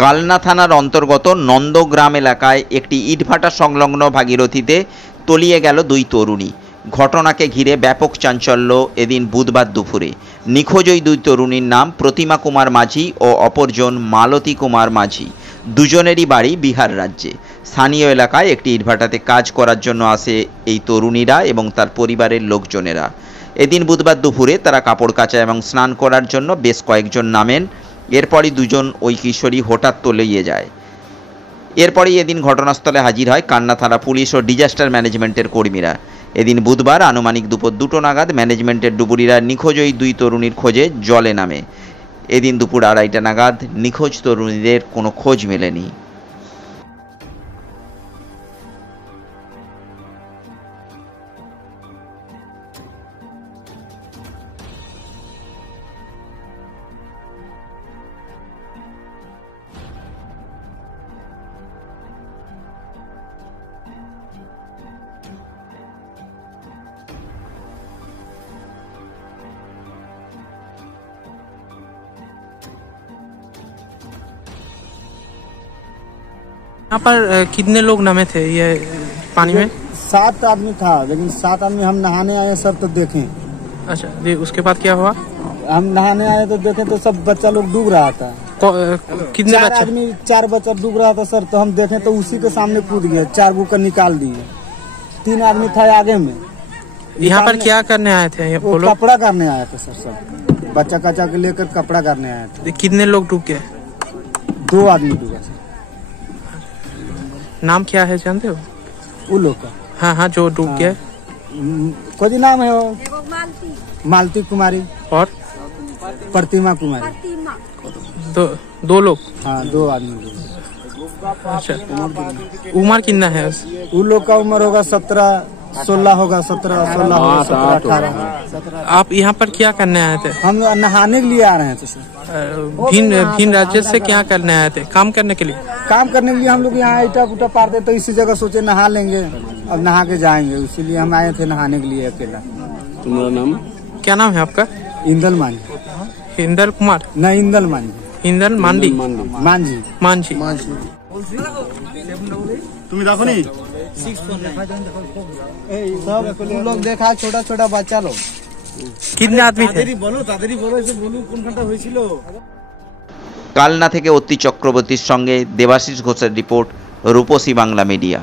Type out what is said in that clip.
কালনা থানার অন্তর্গত নন্দগ্রাম এলাকায় একটি ইটভাটা সংলগ্ন ভাগীরথীতে তলিয়ে গেল দুই তরুণী। ঘটনাকে ঘিরে ব্যাপক চাঞ্চল্য এদিন বুধবার দুপুরে। নিখোঁজ ওই দুই তরুণীর নাম প্রতিমা কুমার মাঝি ও অপরজন মালতী কুমার মাঝি। দুজনেরই বাড়ি বিহার রাজ্যে। স্থানীয় এলাকায় একটি ইটভাটাতে কাজ করার জন্য আসে এই তরুণীরা এবং তার পরিবারের লোকজনেরা। এদিন বুধবার দুপুরে তারা কাপড় কাচা এবং স্নান করার জন্য বেশ কয়েকজন নামেন। এরপরই দুজন ওই কিশোরী হঠাৎ তলিয়ে যায়। এরপরই এদিন ঘটনাস্থলে হাজির হয় কালনা থানা পুলিশ ও ডিজাস্টার ম্যানেজমেন্টের কর্মীরা। এদিন বুধবার আনুমানিক দুপুর 2টো নাগাদ ম্যানেজমেন্টের ডুবুরিরা নিখোঁজ ওই দুই তরুণীর খোঁজে জলে নামে। এদিন দুপুর 2:30টা নাগাদ নিখোঁজ তরুণীদের কোনো খোঁজ মেলেনি। यहाँ पर कितने लोग नमे थे ये पानी में? 7 आदमी था, लेकिन 7 आदमी हम नहाने आए सब तो देखें। अच्छा, उसके बाद क्या हुआ? हम नहाने आए तो देखें तो सब बच्चा लोग डूब रहा था। कितने बच्चे? 4 बच्चा डूब रहा था सर। तो हम देखें तो उसी के सामने कूद गए, 4 को निकाल दिए। 3 आदमी था आगे में। यहाँ पर क्या करने आए थे? वो कपड़ा करने आए थे सर। सब बच्चा कच्चा के लेकर कपड़ा करने आए थे। कितने लोग डूब गए? 2 आदमी डूबा सर। नाम क्या है जानते हो वो लोग का? हाँ हाँ, जो डूब गया। कोई नाम है वो? मालती कुमारी और प्रतिमा कुमारी। दो लोग? हाँ, 2 आदमी। अच्छा, उम्र कितना है? उन लोग का उम्र होगा 17-16 होगा। 17-16 होगा, 17-18। आप यहाँ पर क्या करने आए थे? हम नहाने के लिए आ रहे थे सर। भिन्न राज्य से क्या करने आए थे? काम करने के लिए? काम करने के लिए हम लोग यहाँ ईटा उटा पारते तो इसी जगह सोचे नहा लेंगे, अब नहा के जाएंगे। इसीलिए हम आए थे नहाने के लिए अकेला। तुम्हारा नाम क्या? नाम है आपका? इंदल मांझी। इंदल कुमार? नहीं, इंदल मांझी। इंदल मांडी? मांझी। मांझी। तुम देखो नहीं सब लोग देखा, छोटा छोटा बच्चा लोग। कितने आदमी थे? কালনা থেকে অতি চক্রবর্তীর সঙ্গে দেবাশিস ঘোষের রিপোর্ট, রূপসী বাংলা মিডিয়া।